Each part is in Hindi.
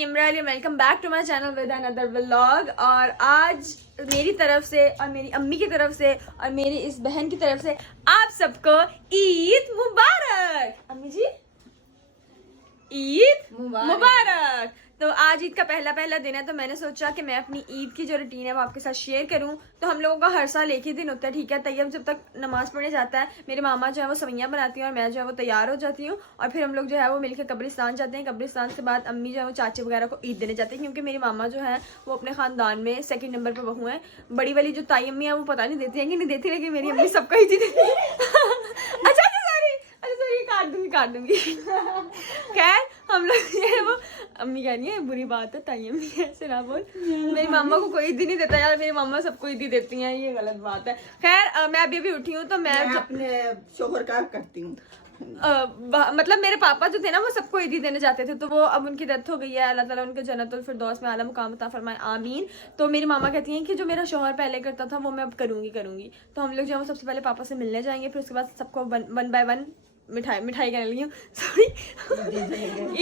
Nimra Ali, welcome back to my channel with another vlog. और आज मेरी तरफ से और मेरी अम्मी की तरफ से और मेरी इस बहन की तरफ से आप सबको ईद मुबारक। अम्मी जी ईद मुबारक। तो आज ईद का पहला दिन है, तो मैंने सोचा कि मैं अपनी ईद की जो रूटीन है वो आपके साथ शेयर करूं। तो हम लोगों का हर साल एक ही दिन होता है, ठीक है। तैयब जब तक नमाज पढ़ने जाता है, मेरी मामा जो है वो सवैयां बनाती हैं और मैं जो है वो तैयार हो जाती हूँ और फिर हम लोग जो है वो मिलकर कब्रिस्तान जाते हैं। कब्रिस्तान से बाद अम्मी जो है वो चाचे वगैरह को ईद देने जाते हैं, क्योंकि मेरी मामा जो है वो अपने खानदान में 2nd नंबर पर बहू है। बड़ी वाली जो ताई अम्मी है वो पता नहीं देती है कि नहीं देती, लेकिन मेरी अम्मी सबको ईद देती है। अच्छा काट दूंगी। खैर हम लोग ये वो अम्मी कह रही है बुरी बात है, ताई अम्मी ऐसे ना बोल। मेरी मामा को कोई ईद नहीं देता यार, मेरी मामा सबको ईद देती हैं, ये गलत बात है। खैर मैं अभी उठी हूँ तो मैं अपने शोहर का करती हूँ। मतलब मेरे पापा जो थे ना वो सबको ईदी देने जाते थे, तो वो अब उनकी डेथ हो गई है। अल्लाह ताला उनके जन्नतुल फिरदौस में आला मुकाम अता फरमाए, आमीन। तो मेरी मामा कहती हैं कि जो मेरा शौहर पहले करता था वो मैं अब करूंगी। तो हम लोग जो है वो सबसे पहले पापा से मिलने जाएंगे, फिर उसके बाद सबको वन बाय वन मिठाई कहने लगी हूँ, सॉरी,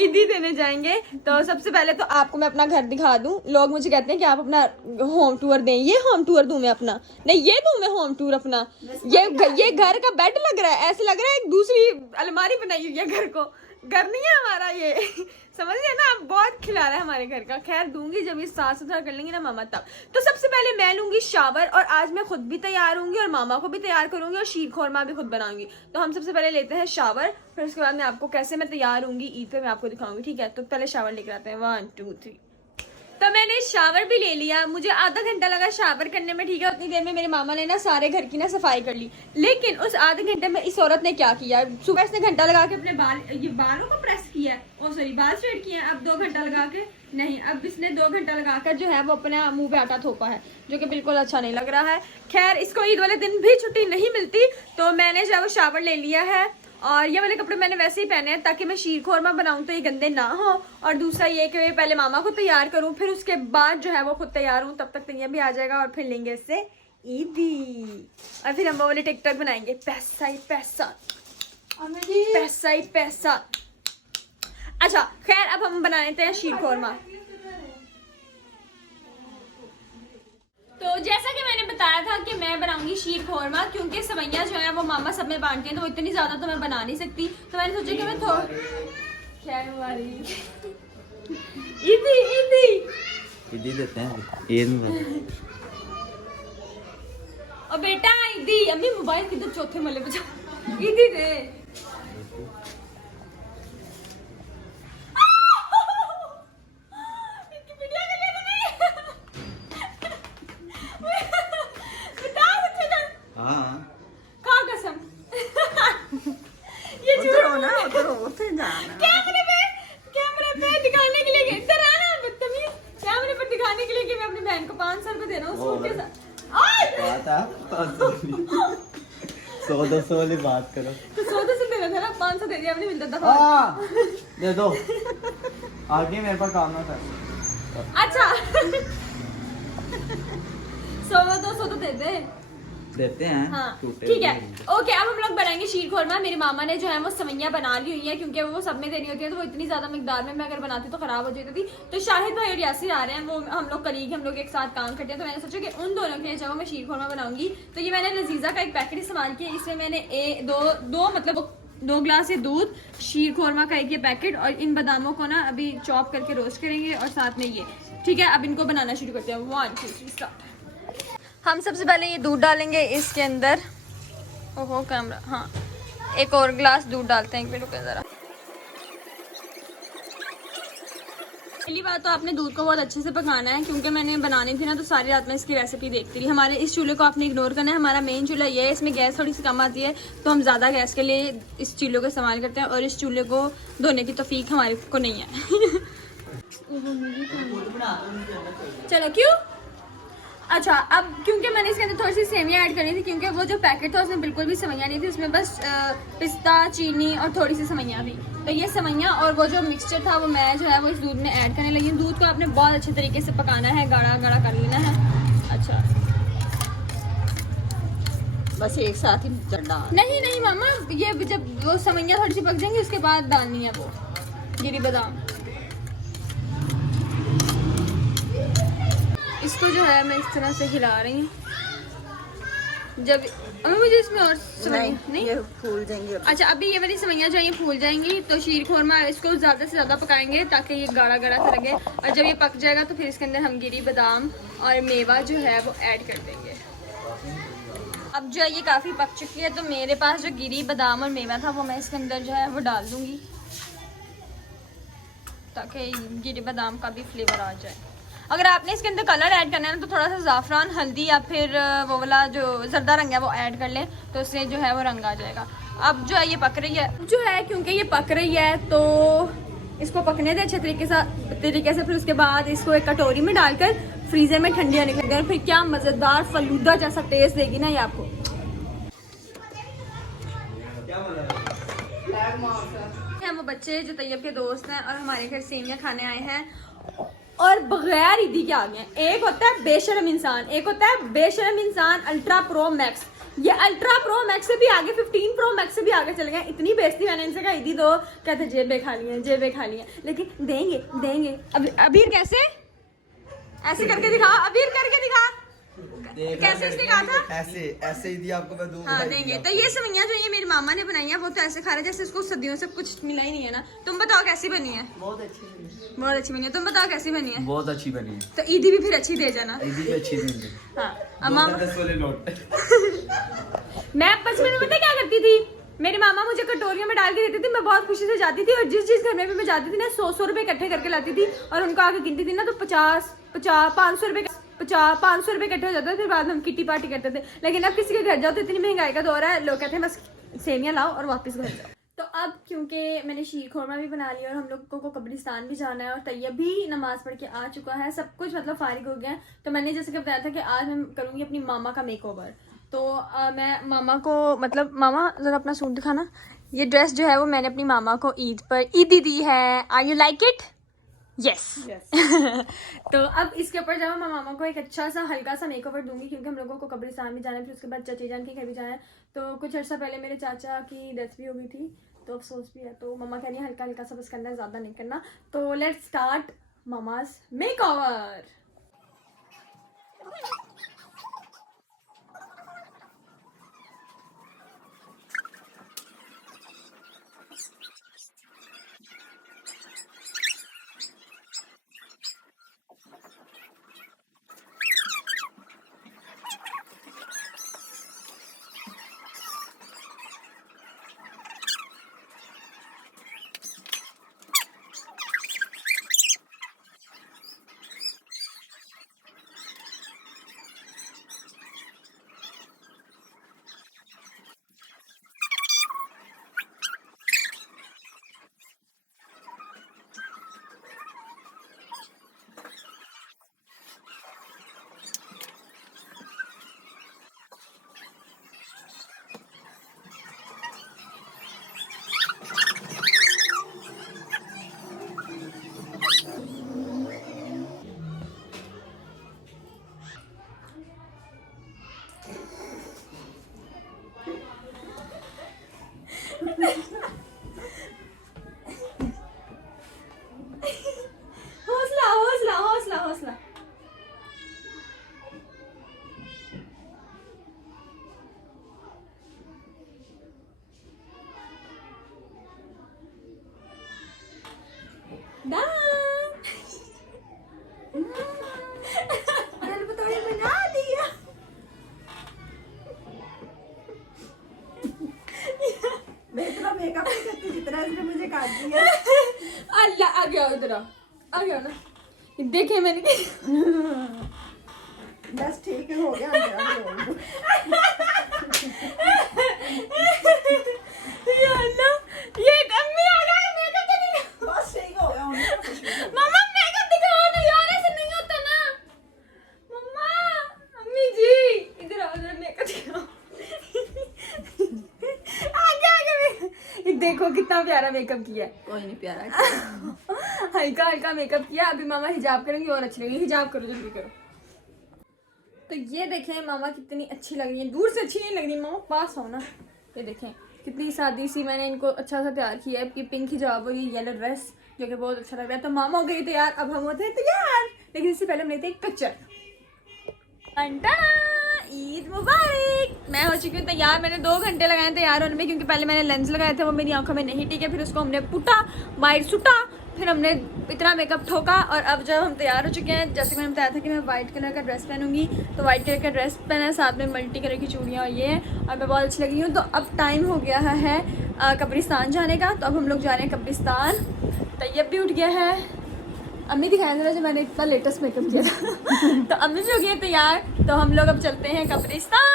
ईदी देने जाएंगे। तो सबसे पहले तो आपको मैं अपना घर दिखा दूं। लोग मुझे कहते हैं कि आप अपना होम टूर दें। ये होम टूर दूं मैं अपना? नहीं, ये दूं मैं होम टूर अपना? ये घर का बेड लग रहा है, ऐसे लग रहा है एक दूसरी अलमारी बनाई हुई है। घर को घर नहीं है हमारा ये, समझ रहे ना आप? बहुत खिला रहा है हमारे घर का। खैर दूंगी जब ये साफ सुथरा कर लेंगी ना मामा तब। तो सबसे पहले मैं लूंगी शावर, और आज मैं खुद भी तैयार होंगी और मामा को भी तैयार करूंगी और शीर खोरमा भी खुद बनाऊंगी। तो हम सबसे पहले लेते हैं शावर, फिर उसके बाद मैं आपको कैसे मैं तैयार होंगी ईद पे मैं आपको दिखाऊंगी, ठीक है। तो पहले शावर लेकर आते हैं, 1 2 3। तो मैंने शावर भी ले लिया, मुझे आधा घंटा लगा शावर करने में, ठीक है। उतनी देर में मेरे मामा ने ना सारे घर की ना सफाई कर ली। लेकिन उस आधे घंटे में इस औरत ने क्या किया, सुबह इसने घंटा लगा के अपने बालों को प्रेस किया है, ओ सॉरी बाल स्ट्रेट किए हैं। अब 2 घंटा लगा के नहीं, अब इसने 2 घंटा लगाकर जो है वो अपने मुंह पे आटा थोपा है, जो कि बिल्कुल अच्छा नहीं लग रहा है। खैर इसको ईद वाले दिन भी छुट्टी नहीं मिलती, तो मैंने जो है वो शावर ले लिया है। और ये वाले कपड़े मैंने वैसे ही पहने हैं ताकि मैं शीर खोरमा बनाऊं तो ये गंदे ना हो। और दूसरा ये कि मैं पहले मामा को तैयार करूं, फिर उसके बाद जो है वो खुद तैयार हूं, तब तक तैयार भी आ जाएगा और फिर लेंगे इससे ईदी। और फिर हम वो वाले टिकटॉक बनाएंगे, पैसा ही पैसा, पैसा ही पैसा। अच्छा खैर अब हम बना लेते हैं शीर खोरमा। तो जैसा कि मैंने बताया था कि मैं बनाऊंगी शीर खोरमा, क्योंकि सवैयां जो है वो मामा सब में बांटती हैं, तो इतनी ज्यादा तो मैं बना नहीं सकती। तो मैंने सोचा कि मैं ईदी देते हैं, ईद में। और बेटा ईदी, अम्मी मोबाइल किधर चौथे मले पे जा, ईदी दे। कैमरे पे दिखाने के लिए डराना, बदतमीज। कैमरे पर दिखाने के लिए कि मैं अपनी बहन को 500 रुपए दे रहा हूँ सूट के साथ। 100-200 वाली बात करो। तो 100-200 दे रहा था ना, 500 दे दिया, नहीं मिलता था। दे दो, आगे मेरे पास काम ना कर। अच्छा 100-200 तो दे दे, देते हैं। हाँ ठीक है, ओके। अब हम लोग बनाएंगे शीर खोरमा। मेरी मामा ने जो है वो सवैयां बना ली हुई है, क्योंकि वो सब में देनी होती है, तो वो इतनी ज्यादा मिकदार में मैं अगर बनाती तो खराब हो जाती थी। तो शाहिद भाई और यासिर आ रहे हैं, वो हम लोग कलीग, हम लोग एक साथ काम करते हैं। तो मैंने सोचा कि उन दोनों के लिए जो मैं शीर खोरमा बनाऊंगी। तो ये मैंने लजीजा का एक पैकेट इस्तेमाल किया, इसमें मैंने दो ग्लास दूध, शीर खोरमा का एक ये पैकेट, और इन बादामों को ना अभी चॉप करके रोस्ट करेंगे और साथ में ये, ठीक है। अब इनको बनाना शुरू करते हैं, 1 2 3 स्टार्ट। हम सबसे पहले ये दूध डालेंगे इसके अंदर। ओहो कैमरा, हाँ एक और ग्लास दूध डालते हैं, एक मिनट रुको जरा। पहली बात तो आपने दूध को बहुत अच्छे से पकाना है, क्योंकि मैंने बनानी थी ना तो सारी रात में इसकी रेसिपी देखती रही। हमारे इस चूल्हे को आपने इग्नोर करना है, हमारा मेन चूल्हा ये है, इसमें गैस थोड़ी सी कम आती है, तो हम ज़्यादा गैस के लिए इस चूल्हे को इस्तेमाल करते हैं, और इस चूल्हे को धोने की तौफीक हमारे को नहीं है। चलो क्यों? अच्छा अब क्योंकि मैंने इसके अंदर थोड़ी सी सेवियाँ ऐड करनी थी, क्योंकि वो जो पैकेट था उसमें बिल्कुल भी सेवैयाँ नहीं थी, उसमें बस पिस्ता, चीनी और थोड़ी सी सेवैयाँ थी। तो ये सेवैयाँ और वो जो मिक्सचर था वो मैं जो है वो इस दूध में ऐड करने लगी हूँ। दूध को आपने बहुत अच्छे तरीके से पकाना है, गाढ़ा गाढ़ा कर लेना है। अच्छा बस एक साथ ही डाल। नहीं मामा, ये जब वो सेवैयाँ थोड़ी सी पक जाएंगी उसके बाद डालनी है वो गिरी बादाम। इसको जो है मैं इस तरह से हिला रही हूँ। जब अभी मुझे इसमें और सेवइयां नहीं, ये फूल जाएंगे। अच्छा अभी ये वाली सेवइयां जो ये फूल जाएंगी तो शीर खोरमा इसको ज़्यादा से ज़्यादा पकाएंगे ताकि ये गाढ़ा गाढ़ा सा लगे, और जब ये पक जाएगा तो फिर इसके अंदर हम गिरी बादाम और मेवा जो है वो ऐड कर देंगे। अब जो है ये काफ़ी पक चुकी है तो मेरे पास जो गिरी बादाम और मेवा था वो मैं इसके अंदर जो है वो डाल दूँगी ताकि गिरी बादाम का भी फ्लेवर आ जाए। अगर आपने इसके अंदर कलर ऐड करना है ना तो थोड़ा सा ज़ाफ़रान, हल्दी या फिर वो वाला जो जर्दा रंग है वो ऐड कर लें तो उससे जो है वो रंग आ जाएगा। अब जो है ये पक रही है, जो है क्योंकि ये पक रही है तो इसको पकने दें अच्छे तरीके से। फिर उसके बाद इसको एक कटोरी में डालकर फ्रीज़र में ठंडी होने के बाद फिर क्या मज़ेदार फलूदा जैसा टेस्ट देगी ना ये आपको। हम वो बच्चे जो तैयब के दोस्त हैं और हमारे घर सेमियां खाने आए हैं और बगैर ईदी के आ गए हैं। एक होता है बेशरम इंसान, एक होता है बेशरम इंसान अल्ट्रा प्रो मैक्स। ये अल्ट्रा प्रो मैक्स से भी आगे 15 प्रो मैक्स से भी आगे चले गए। इतनी बेइज्जती मैंने इनसे कहा ईदी दो, कहते जेबें खा ली हैं जेबें खा ली हैं, लेकिन देंगे देंगे। अबीर कैसे ऐसे करके दिखा, अबीर करके दिखा कैसे इसने कहा था ऐसे ऐसे ही दिया आपको मैं दूंगा। हाँ देंगे। तो ये सेवइयां जो ये मेरी मामा ने बनाई है वो तो ऐसे खा रहे जैसे इसको सदियों से कुछ मिला ही नहीं है ना। तुम बताओ कैसी बनी है? बहुत अच्छी बनी। बहुत अच्छी बनी है। तुम बताओ कैसी बनी है? बहुत अच्छी बनी है। तो ईदी भी फिर अच्छी दे जाना। ईदी भी अच्छी थी। हाँ अम्मा 10 वाले नोट। मैं बचपन में पता क्या करती थी, मेरी मामा मुझे कटोरियों में डाल के देती थी, मैं बहुत खुशी से जाती थी और जिस घर में भी मैं जाती थी ना 100 रुपए इकट्ठे करके लाती थी और उनको आगे गिनती थी ना तो 500 रुपए इकट्ठे हो जाते थे। फिर बाद में हम किट्टी पार्टी करते थे। लेकिन अब किसी के घर जाओ तो इतनी महंगाई का दौर है, लोग कहते हैं बस सेमियां लाओ और वापस घर जाओ। तो अब क्योंकि मैंने शीर खोरमा भी बना लिया और हम लोग को कब्रिस्तान भी जाना है और तैयब भी नमाज पढ़ के आ चुका है, सब कुछ मतलब फारिग हो गया है, तो मैंने जैसे कि बताया था कि आज मैं करूँगी अपनी मामा का मेकओवर। तो मैं मामा को मतलब मामा ज़रा अपना सूट दिखाना। ये ड्रेस जो है वो मैंने अपनी मामा को ईद पर ईदी दी है। Are you like it? Yes. तो अब इसके ऊपर जब मैं मामा को एक अच्छा सा हल्का सा मेकओवर दूंगी क्योंकि हम लोगों को कब्रिस्तान भी जाना है, फिर उसके बाद चाची जान के घर भी जाना है। तो कुछ अर्सा पहले मेरे चाचा की डेथ भी हो गई थी तो अफसोस भी है, तो मम्मा कह रही है हल्का हल्का सा बस करना है, ज़्यादा नहीं करना। तो लेट्स स्टार्ट मामाज मेकओवर। हौसला हौसला हौसला हौसला। बना दिया। मैं इतना मेकअप नहीं करती जितना इसने मुझे काट दिया। अल्लाह आ गया इधर आ गया ना, देखे मैंने बस ठीक है हो गया अंदर। या अल्लाह ये अम्मी आ गई मेकअप करने। बस ठीक हो गया मम्मा मेकअप दिखाओ ना यार, ऐसे नहीं होता ना। मम्मा अम्मी जी इधर आओ, इधर मेकअप दिखाओ। आगे देखो कितना प्यारा मेकअप किया है। कोई नहीं प्यारा। हल्का हल्का मेकअप किया। अभी मामा हिजाब करेंगे और अच्छी लगेगी। हिजाब करो जल्दी करो। तो ये देखें मामा कितनी अच्छी लग रही है, दूर से अच्छी नहीं लग रही, मामा पास हो ना। ये देखें कितनी सादी सी मैंने इनको अच्छा सा तैयार किया है। कि पिंक हिजाब और ये येलो ड्रेस जो कि बहुत अच्छा लग रहा है। तो मामा हो गई तैयार, अब हम होते हैं तैयार। लेकिन इससे पहले हम लेते हैं पिक्चर। ईद मुबारक। मैं हो चुकी हूँ तैयार। मैंने 2 घंटे लगाए तैयार होने में, क्योंकि पहले मैंने लेंस लगाए थे, वो मेरी आंखों में नहीं टिके। फिर उसको हमने पुटा, वाइट सुटा, फिर हमने इतना मेकअप ठोका। और अब जब हम तैयार हो चुके हैं, जैसे मैंने बताया था कि मैं वाइट कलर का ड्रेस पहनूंगी, तो वाइट कलर का ड्रेस पहना है, साथ में मल्टी कलर की चूड़ियाँ और ये हैं, और मैं बहुत अच्छी लगी हूँ। तो अब टाइम हो गया है कब्रिस्तान जाने का। तो अब हम लोग जा रहे हैं कब्रिस्तान। तैयब भी उठ गया है। अम्मी दिखाया था जब मैंने इतना लेटेस्ट मेकअप किया था। तो अम्मी भी हो गई है तैयार। तो हम लोग अब चलते हैं कब्रिस्तान।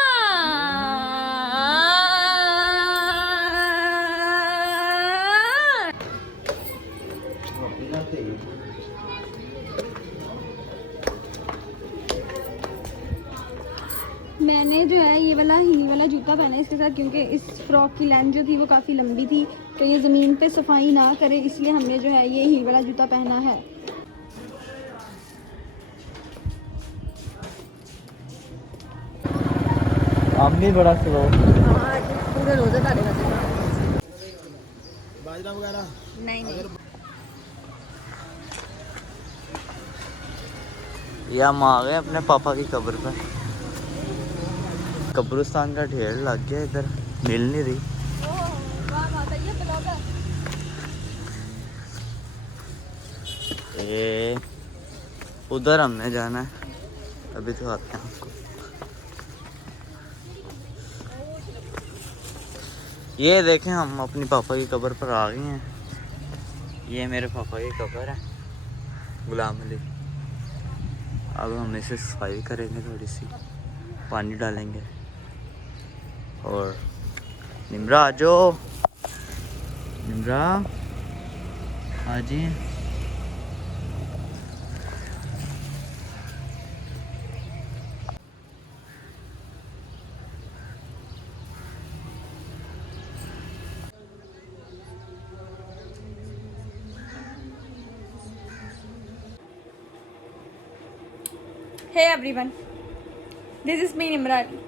मैंने जो है ये वाला हील वाला जूता पहना है इसके साथ, क्योंकि इस फ्रॉक की लेंथ जो थी वो काफ़ी लंबी थी, तो ये ज़मीन पे सफाई ना करे, इसलिए हमने जो है ये हील वाला जूता पहना है। अम्मी बड़ा स्लो। पूरे रोजे बाजरा वगैरह नहीं या हम आ गए अपने पापा की कब्र पे। कब्रिस्तान का ढेर लग गया इधर, मिल नहीं रही। ये उधर हमने जाना है, अभी तो आते हैं आपको। ये देखें, हम अपनी पापा की कब्र पर आ गए हैं। ये मेरे पापा की कब्र है, गुलाम अली। अब हम इसे सफाई करेंगे, थोड़ी सी पानी डालेंगे। और निम्रा आ जाओ, निम्रा आ जाइए। Hey everyone, this is me Nimra Ali.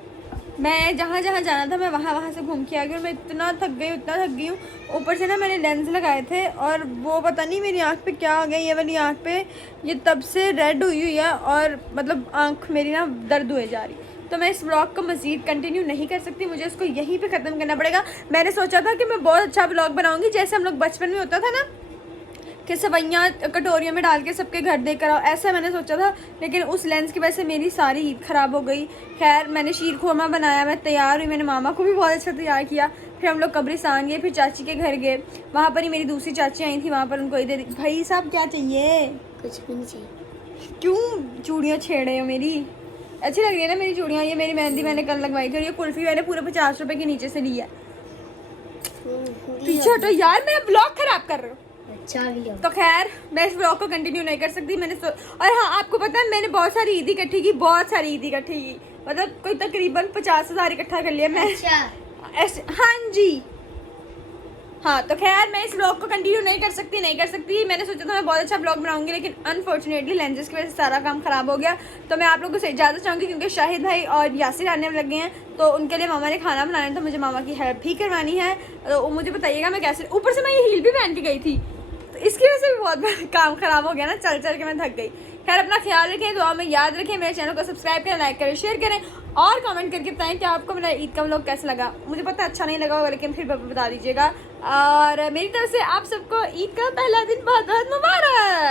मैं जहाँ जहाँ जाना था मैं वहाँ से घूम के आ गई, और मैं इतना थक गई हूँ। ऊपर से ना मैंने लेंस लगाए थे, और वो पता नहीं मेरी आँख पे क्या आ गया। ये वाली आँख पे ये तब से रेड हुई है, और मतलब आँख मेरी ना दर्द हुए जा रही। तो मैं इस व्लॉग को मज़ीद कंटिन्यू नहीं कर सकती, मुझे इसको यहीं पे ख़त्म करना पड़ेगा। मैंने सोचा था कि मैं बहुत अच्छा व्लॉग बनाऊँगी, जैसे हम लोग बचपन में होता था ना कि सवैयाँ कटोरियों में डाल के सबके घर देकर आओ, ऐसा मैंने सोचा था। लेकिन उस लेंस की वजह से मेरी सारी ईद ख़राब हो गई। खैर, मैंने शीर खोरमा बनाया, मैं तैयार हुई, मैंने मामा को भी बहुत अच्छा तैयार किया। फिर हम लोग कब्रिस्तान गए, फिर चाची के घर गए। वहाँ पर ही मेरी दूसरी चाची आई थी, वहाँ पर उनको ईद। भाई साहब क्या चाहिए? कुछ भी नहीं चाहिए। क्यों चूड़ियाँ छेड़े हो मेरी? अच्छी लग रही है ना मेरी चूड़ियाँ। ये मेरी मेहंदी मैंने कल लगवाई थी, और ये कुल्फ़ी मैंने पूरे 50 रुपये के नीचे से ली है। पीछे हटो यार, मेरा ब्लॉग ख़राब कर रहे हो। अच्छा भी हो। तो खैर, मैं इस व्लॉग को कंटिन्यू नहीं कर सकती। और हाँ, आपको पता है मैंने बहुत सारी ईद इकट्ठी की, मतलब कोई तकरीबन 50,000 इकट्ठा कर लिया मैं। अच्छा। हाँ जी, हाँ। तो खैर, मैं इस व्लॉग को कंटिन्यू नहीं कर सकती। मैंने सोचा था मैं बहुत अच्छा व्लॉग बनाऊंगी, लेकिन अनफॉर्चुनेटली लेंसेज की वजह से सारा काम खराब हो गया। तो मैं आप लोगों से इजाज़त चाहूँगी, क्योंकि शाहिद भाई और यासिर आने लग गए हैं, तो उनके लिए मामा ने खाना बनाना है, तो मुझे मामा की हेल्प भी करवानी है। तो मुझे बताइएगा मैं कैसे। ऊपर से मैं ये हील भी पहन के गई थी, तो इसकी वजह से भी बहुत बड़ा काम ख़राब हो गया ना, चल के मैं थक गई। खैर, अपना ख्याल रखें, दुआ में याद रखें। मेरे चैनल को सब्सक्राइब करें, लाइक करें, शेयर करें, और कमेंट करके बताएं कि आपको मेरा ईद का व्लॉग कैसा लगा। मुझे पता है अच्छा नहीं लगा होगा, लेकिन फिर बता दीजिएगा। और मेरी तरफ से आप सबको ईद का पहला दिन बहुत बहुत मुबारक।